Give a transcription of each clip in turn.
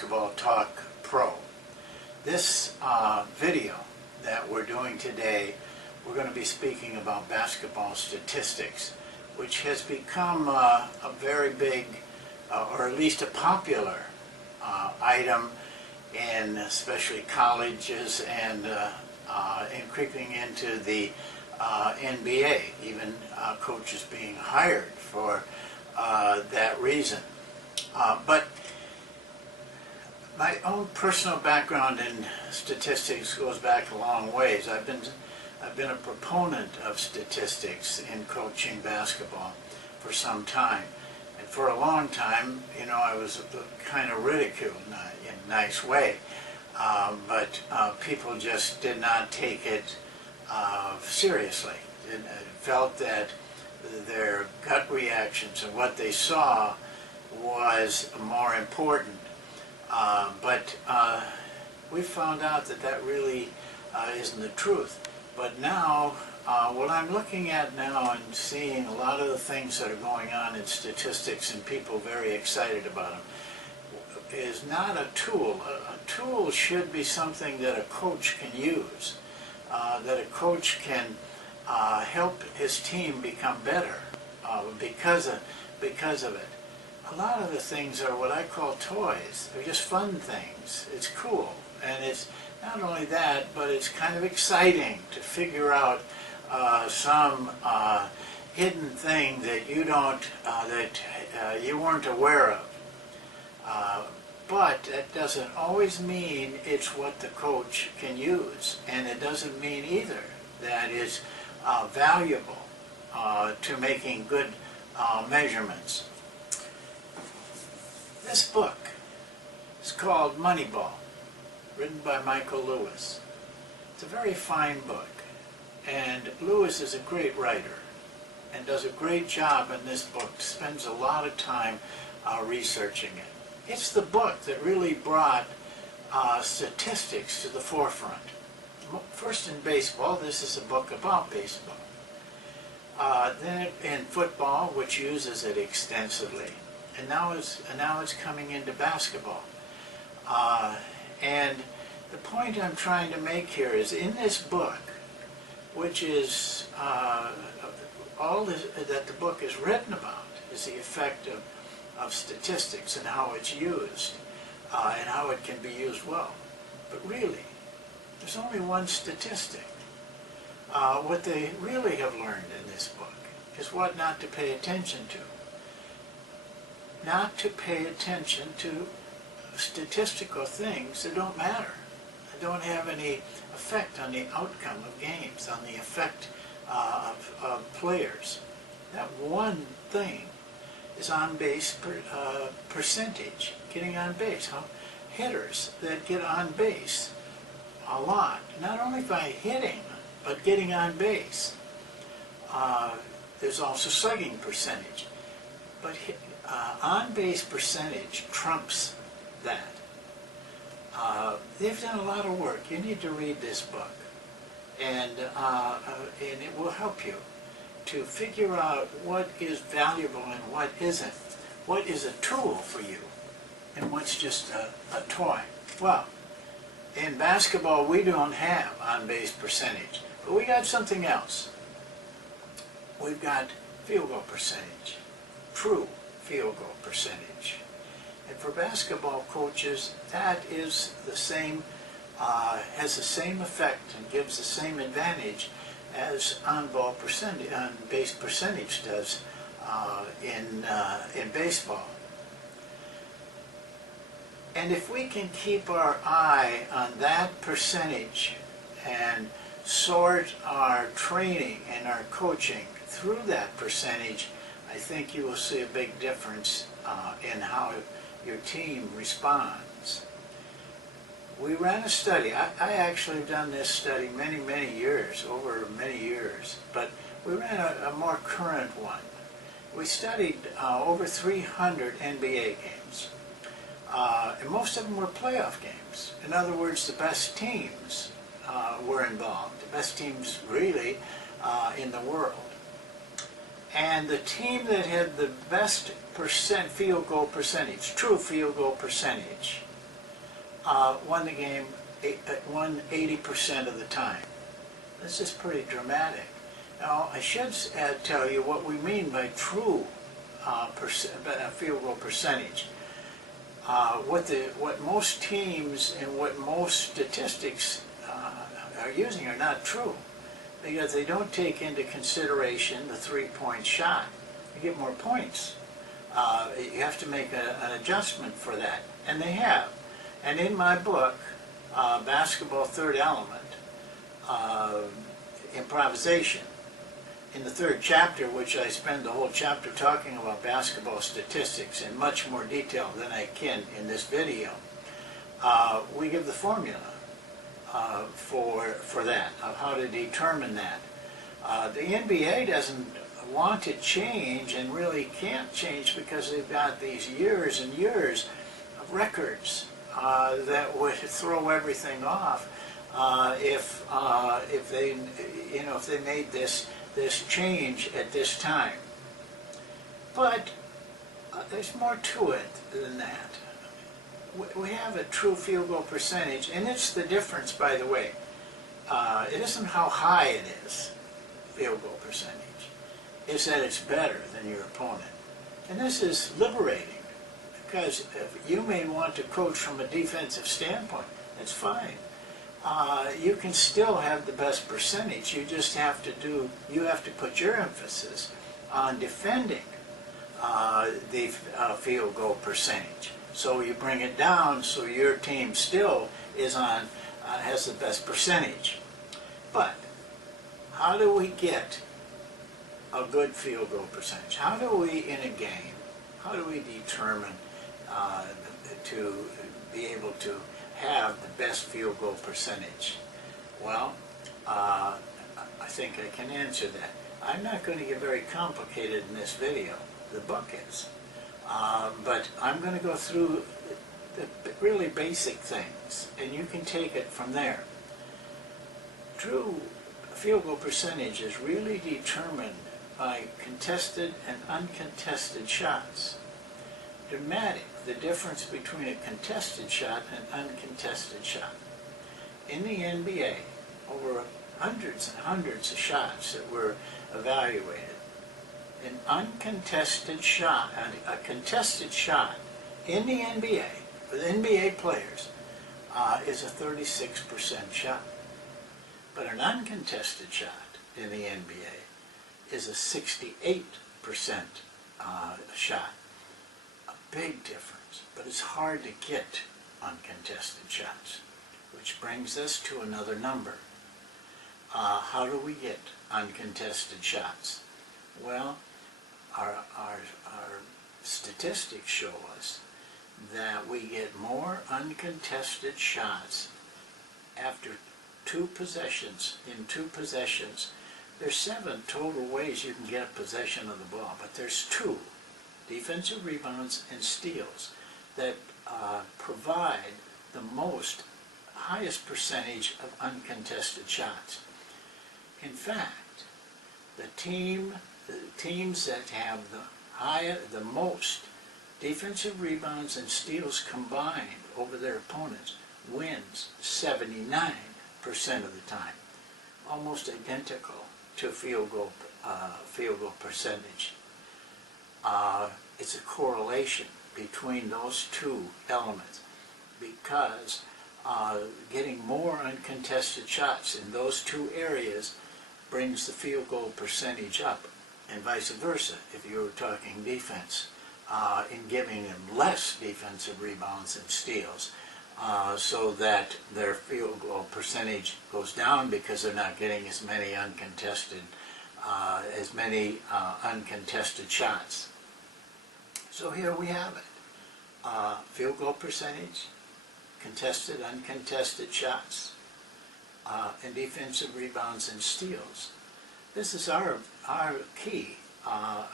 Basketball Talk Pro. This video that we're doing today, we're going to be speaking about basketball statistics, which has become a very big, or at least a popular item in especially colleges and creeping into the NBA, even coaches being hired for that reason. But my own personal background in statistics goes back a long ways. I've been a proponent of statistics in coaching basketball for some time. And for a long time, you know, I was kind of ridiculed in a nice way. But people just did not take it seriously. And felt that their gut reactions and what they saw was more important. But we found out that that really isn't the truth. But now, what I'm looking at now and seeing a lot of the things that are going on in statistics and people very excited about them is not a tool. A tool should be something that a coach can use, that a coach can help his team become better because of it. A lot of the things are what I call toys. They're just fun things. It's cool. And it's not only that, but it's kind of exciting to figure out some hidden thing that you don't, you weren't aware of. But that doesn't always mean it's what the coach can use. And it doesn't mean either that it's valuable to making good measurements. This book is called Moneyball, written by Michael Lewis. It's a very fine book, and Lewis is a great writer and does a great job in this book, spends a lot of time researching it. It's the book that really brought statistics to the forefront. First in baseball, this is a book about baseball. Then in football, which uses it extensively. And now it's coming into basketball. And the point I'm trying to make here is in this book, which is all that the book is written about, is the effect of statistics and how it's used and how it can be used well. But really, there's only one statistic. What they really have learned in this book is what not to pay attention to. Not to pay attention to statistical things that don't matter, that don't have any effect on the outcome of games, on the effect of players. That one thing is on-base percentage, getting on base. Hitters that get on base a lot, not only by hitting, but getting on base. There's also slugging percentage, but on-base percentage trumps that. They've done a lot of work. You need to read this book, and it will help you to figure out what is valuable and what isn't. What is a tool for you, and what's just a toy. Well, in basketball, we don't have on-base percentage, but we got something else. We've got field goal percentage, true field goal percentage. And for basketball coaches, that is the same, has the same effect and gives the same advantage as on-base percentage does in baseball. And if we can keep our eye on that percentage and sort our training and our coaching through that percentage, I think you will see a big difference in how your team responds. We ran a study. I actually have done this study many years, over many years, but we ran a more current one. We studied over 300 NBA games, and most of them were playoff games. In other words, the best teams were involved, the best teams really in the world. And the team that had the best field goal percentage, true field goal percentage, won the game, won 80% of the time. This is pretty dramatic. Now, I should tell you what we mean by true field goal percentage. What most teams and what most statistics are using are not true, because they don't take into consideration the three-point shot. You get more points. You have to make an adjustment for that, and they have. And in my book, Basketball Third Element, Improvisation, in the third chapter, which I spend the whole chapter talking about basketball statistics in much more detail than I can in this video, we give the formula for that, of how to determine that. The NBA doesn't want to change, and really can't change, because they've got these years and years of records that would throw everything off if they made this change at this time. But there's more to it than that. We have a true field goal percentage, and it's the difference, by the way. It isn't how high it is, field goal percentage. It's that it's better than your opponent. And this is liberating, because you may want to coach from a defensive standpoint. That's fine. You can still have the best percentage. You just have to put your emphasis on defending the field goal percentage. So you bring it down so your team still is has the best percentage. But how do we get a good field goal percentage? How do we, in a game, how do we determine to be able to have the best field goal percentage? Well, I think I can answer that. I'm not going to get very complicated in this video. The book is. But I'm going to go through the really basic things, and you can take it from there. True field goal percentage is really determined by contested and uncontested shots. Dramatic, the difference between a contested shot and uncontested shot. In the NBA, over hundreds and hundreds of shots that were evaluated, an uncontested shot, a contested shot in the NBA, with NBA players, is a 36% shot. But an uncontested shot in the NBA is a 68% shot. A big difference, but it's hard to get uncontested shots, which brings us to another number. How do we get uncontested shots? Well, our statistics show us that we get more uncontested shots after two possessions. In two possessions, there's 7 total ways you can get possession of the ball, but there's 2, defensive rebounds and steals, that provide the highest percentage of uncontested shots. In fact, the teams that have the most defensive rebounds and steals combined over their opponents wins 79% of the time, almost identical to field goal percentage. It's a correlation between those two elements, because getting more uncontested shots in those two areas brings the field goal percentage up, and vice versa if you were talking defense, in giving them less defensive rebounds and steals, so that their field goal percentage goes down because they're not getting as many uncontested shots. So here we have it. Field goal percentage, contested, uncontested shots, and defensive rebounds and steals. This is our key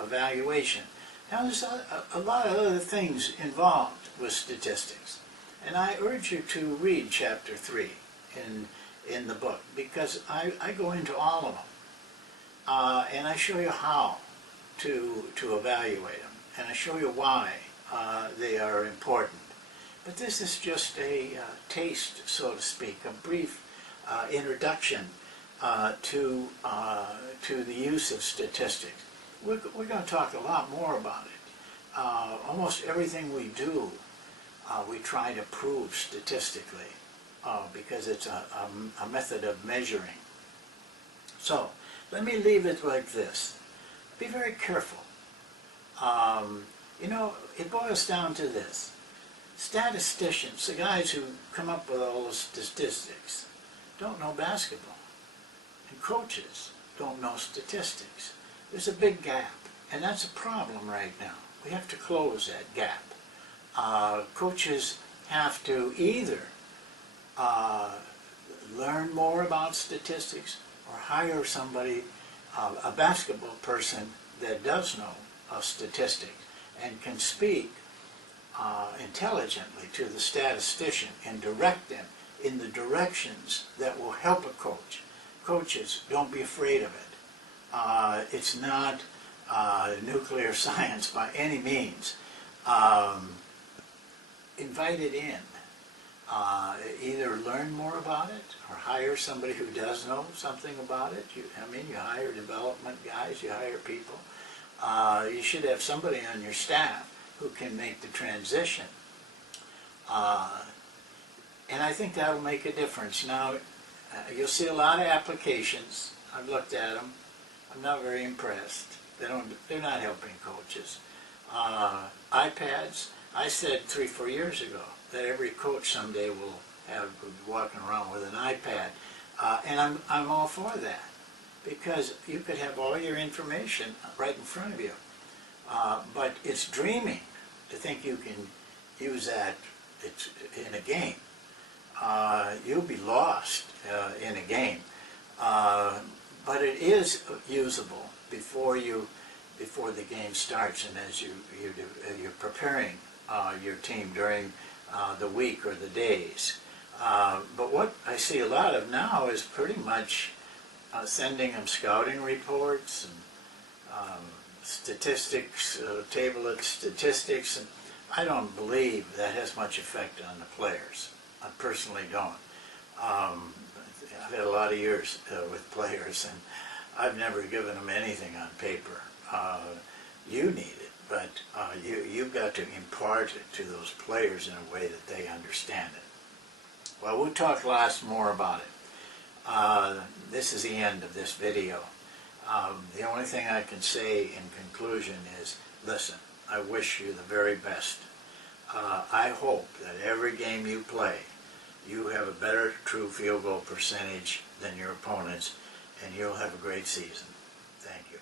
evaluation. Now, there's a lot of other things involved with statistics, and I urge you to read chapter 3 in the book, because I go into all of them, and I show you how to evaluate them, and I show you why they are important. But this is just a taste, so to speak, a brief introduction to the use of statistics. We're going to talk a lot more about it. Almost everything we do, we try to prove statistically because it's a method of measuring. So, let me leave it like this. Be very careful. You know, it boils down to this. Statisticians, the guys who come up with all those statistics, don't know basketball. And coaches don't know statistics. There's a big gap, and that's a problem right now. We have to close that gap. Coaches have to either learn more about statistics or hire somebody, a basketball person that does know statistics and can speak intelligently to the statistician and direct them in the directions that will help a coach. Coaches, don't be afraid of it. It's not nuclear science by any means. Invite it in. Either learn more about it or hire somebody who does know something about it. You hire development guys, you hire people. You should have somebody on your staff who can make the transition. And I think that'll make a difference. Now, you'll see a lot of applications. I've looked at them. I'm not very impressed. They're not helping coaches. iPads, I said 3-4 years ago that every coach someday will be walking around with an iPad. And I'm all for that, because you could have all your information right in front of you. But it's dreaming to think you can use that in a game. You'll be lost in a game. But it is usable before the game starts, and as you're preparing your team during the week or the days. But what I see a lot of now is pretty much sending them scouting reports and statistics, table of statistics, and I don't believe that has much effect on the players. I personally don't. I've had a lot of years with players, and I've never given them anything on paper. You need it, but you've got to impart it to those players in a way that they understand it. Well, we'll talk lots more about it. This is the end of this video. The only thing I can say in conclusion is, listen, I wish you the very best. I hope that every game you play, you have a better true field goal percentage than your opponents, and you'll have a great season. Thank you.